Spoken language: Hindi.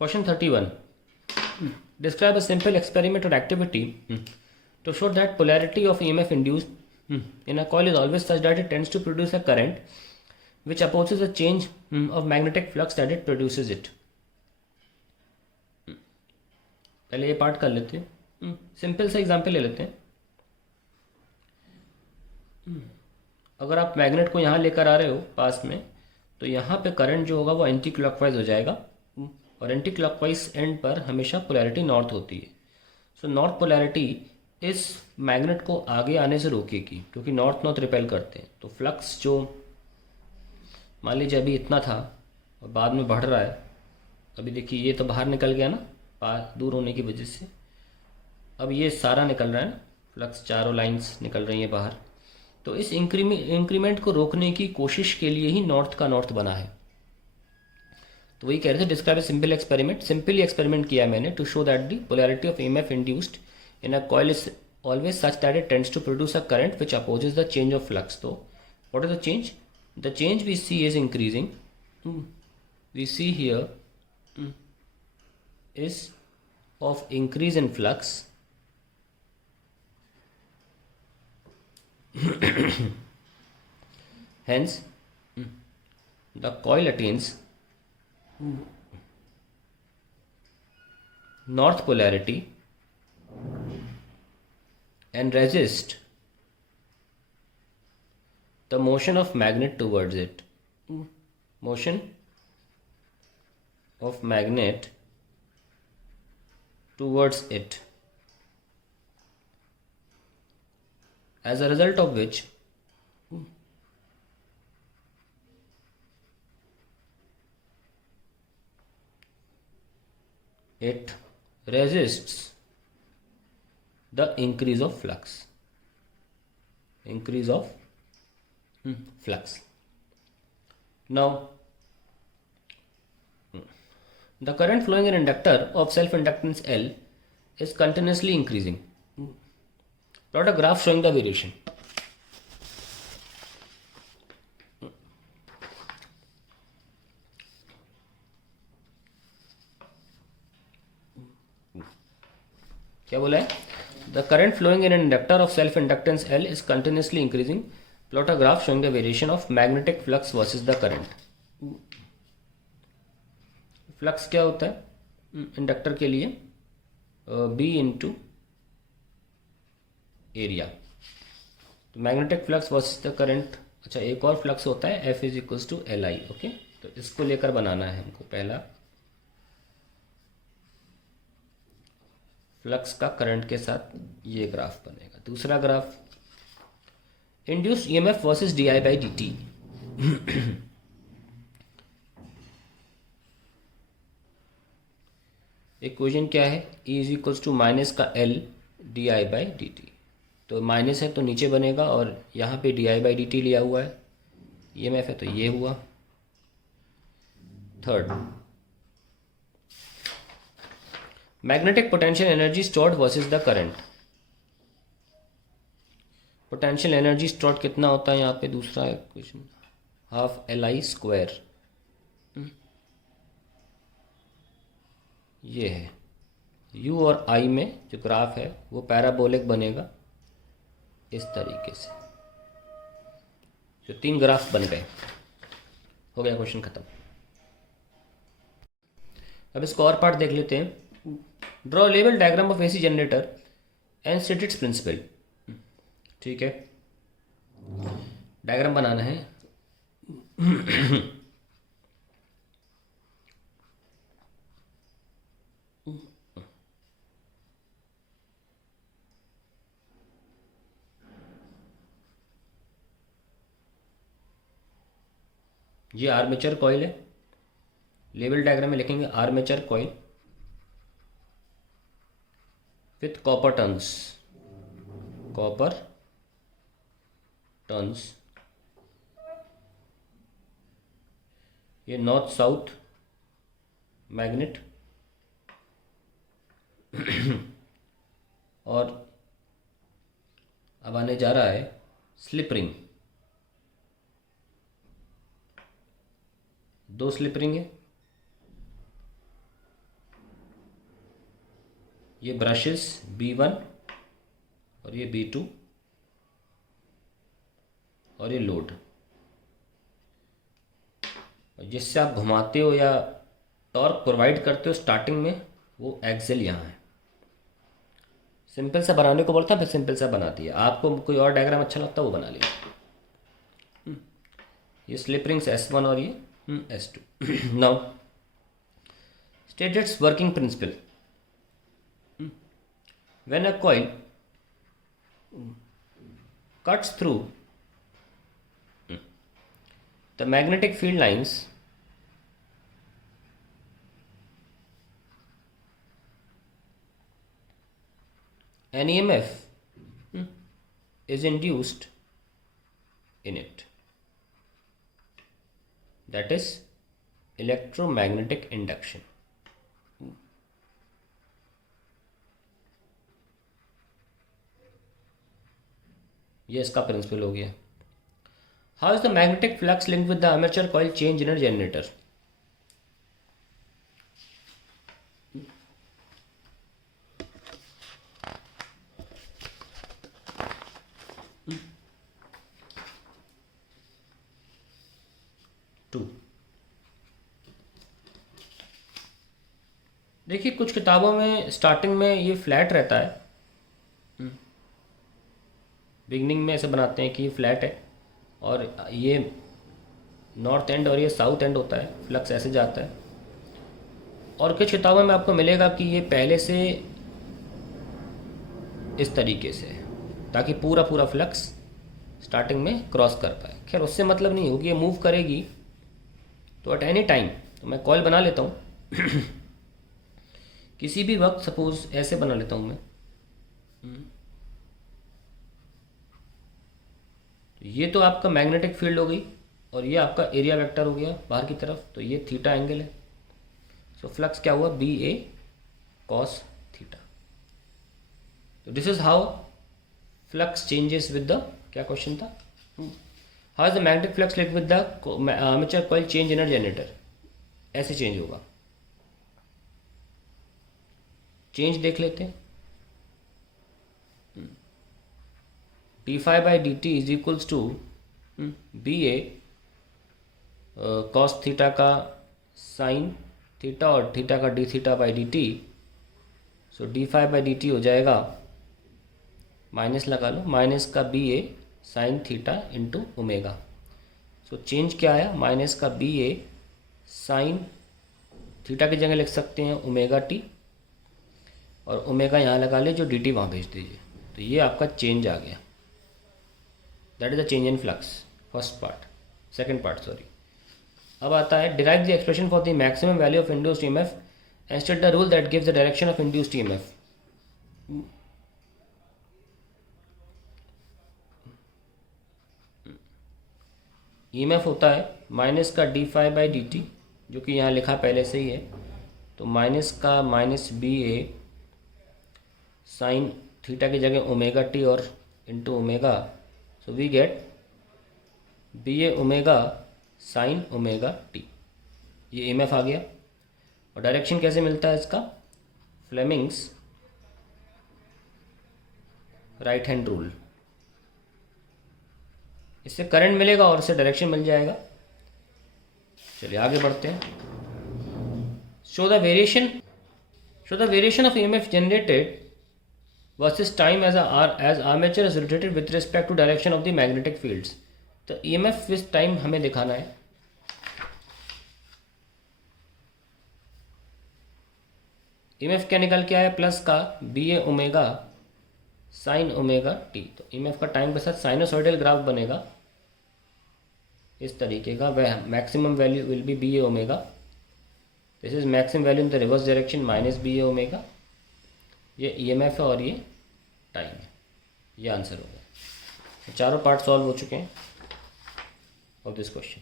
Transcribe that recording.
Question 31. Describe a simple experiment or activity to show that polarity of EMF induced in a coil is always such that it tends to produce a current which opposes a change of magnetic flux that it produces it. पहले ये पार्ट कर लेते हैं. सिंपल सा एग्जाम्पल ले लेते हैं. अगर आप मैग्नेट को यहाँ लेकर आ रहे हो पास में, तो यहाँ पे करंट जो होगा वो एंटी क्लॉकवाइज हो जाएगा, और एंटी क्लॉकवाइज एंड पर हमेशा पोलैरिटी नॉर्थ होती है. सो नॉर्थ पोलैरिटी इस मैग्नेट को आगे आने से रोकेगी, क्योंकि नॉर्थ नॉर्थ रिपेल करते हैं. तो फ्लक्स जो मान लीजिए अभी इतना था और बाद में बढ़ रहा है, अभी देखिए ये तो बाहर निकल गया ना दूर होने की वजह से, अब ये सारा निकल रहा है ना, फ्लक्स चारों लाइंस निकल रही हैं बाहर. तो इस इंक्रीमेंट को रोकने की कोशिश के लिए ही नॉर्थ का नॉर्थ बना है. तो वही कह रहे थे, describe a simple experiment. Simply experiment किया मैंने to show that the polarity of EMF induced in a coil is always such that it tends to produce a current which opposes the change of flux. तो what is the change? The change we see is increasing. We see here is of increase in flux hence the coil attains north polarity and resist the motion of magnet towards it. Motion of magnet towards it, as a result of which it resists the increase of flux. Increase of flux. Now the current flowing in inductor of self-inductance L is continuously increasing. Plot a graph showing the variation. क्या बोला है? The current flowing in an inductor of self-inductance L is continuously increasing. Plot a graph showing the variation of magnetic flux versus the current. Flux क्या होता है इंडक्टर के लिए? B into area. तो magnetic flux versus the current. अच्छा, एक और फ्लक्स होता है F is equals to LI. Okay, तो इसको लेकर बनाना है हमको. पहला फ्लक्स का करंट के साथ ये ग्राफ बनेगा. दूसरा graph induced EMF versus di/dt. Equation क्या है? E is equals to minus का L di/dt. तो माइनस है तो नीचे बनेगा, और यहाँ पे di/dt लिया हुआ है, EMF है तो ये हुआ. Third, magnetic potential energy stored versus the current. Potential energy stored कितना होता है यहाँ पे? दूसरा इक्वेशन हाफ LI स्क्वायर. ये है U और I में जो ग्राफ है वो पैराबोलिक बनेगा इस तरीके से. जो 3 ग्राफ बन गए, हो गया क्वेश्चन खत्म. अब इसको और पार्ट देख लेते हैं. ड्रॉ लेवल diagram of AC generator and state its principle. ठीक है, डायग्राम बनाना है. ये आर्मेचर कॉइल है. लेवल डायग्राम में लिखेंगे armature coil with copper turns. Copper turns. ये नॉर्थ साउथ मैग्नेट और अब आने जा रहा है स्लिप रिंग. 2 स्लिप रिंग है, ये ब्रशेस B1 और ये B2 और ये लोड, जिससे आप घुमाते हो या टॉर्क प्रोवाइड करते हो स्टार्टिंग में, वो एक्सेल यहाँ है। सिंपल सा बनाने को बोलता, फिर सिंपल सा बना दिया। आपको कोई और डायग्राम अच्छा लगता है वो बना लीजिए। ये स्लिप रिंग्स S1 और ये S2। Now state it's working principle. When a coil cuts through the magnetic field lines, an EMF is induced in it, that is electromagnetic induction. ये इसका प्रिंसिपल हो गया। How is the magnetic flux linked with the armature coil change in generator? Two. देखिए कुछ किताबों में स्टार्टिंग में ये फ्लैट रहता है, बिगनिंग में ऐसे बनाते हैं कि ये फ्लैट है और ये नॉर्थ एंड और ये साउथ एंड होता है, फ्लक्स ऐसे जाता है। और कुछ किताबों में आपको मिलेगा कि ये पहले से इस तरीके से है, ताकि पूरा पूरा फ्लक्स स्टार्टिंग में क्रॉस कर पाए। खैर उससे मतलब नहीं होगी, ये मूव करेगी तो एट एनी टाइम, तो मैं कॉइल बना लेता हूँ किसी भी वक्त, सपोज ऐसे बना लेता हूँ मैं। तो ये तो आपका मैग्नेटिक फील्ड हो गई और ये आपका एरिया वेक्टर हो गया बाहर की तरफ, तो ये थीटा एंगल है। सो फ्लक्स क्या हुआ, BA cos थीटा। तो this is how flux changes with the, क्या क्वेश्चन था, how is the magnetic flux linked with the armature coil change in a generator. ऐसे चेंज होगा, चेंज देख लेते हैं। d∅/dt is equals to BA cos theta का साइन थीटा और थीटा का d∅/dt। सो d∅/dt हो जाएगा, माइनस लगा लो, माइनस का BA sine theta into omega. So change क्या आया, माइनस का BA साइन थीटा की जगह लिख सकते हैं ओमेगा t, और ओमेगा यहाँ लगा ले, जो dt वहाँ भेज दीजिए। तो ये आपका चेंज आ गया, that is the change in flux, first part. Second part sorry. अब आता है derive the expression for the maximum value of induced EMF and state the rule that gives the direction of induced EMF. EMF होता है माइनस का d∅/dt, जो कि यहाँ लिखा पहले से ही है, तो माइनस का माइनस BA साइन थीटा की जगह ओमेगा t और into omega. So we get BA omega sine omega t। ये ईएमएफ आ गया। और डायरेक्शन कैसे मिलता है इसका, फ्लेमिंग्स राइट हैंड रूल। इससे करंट मिलेगा और इससे डायरेक्शन मिल जाएगा। चलिए आगे बढ़ते हैं। Show the variation of EMF generated versus time as armature is rotated with respect to direction of the magnetic fields। तो EMF with time हमें दिखाना है। EMF क्या निकल के आया, प्लस का BA omega sine omega t। तो EMF का टाइम के साथ साइनोसॉइडल ग्राफ बनेगा इस तरीके का, वह maximum value will be BA omega, this is maximum value in the reverse direction minus BA omega. ये EMF है और ये टाइम है। ये आंसर हो गया। चारों पार्ट सॉल्व हो चुके हैं ऑफ दिस क्वेश्चन।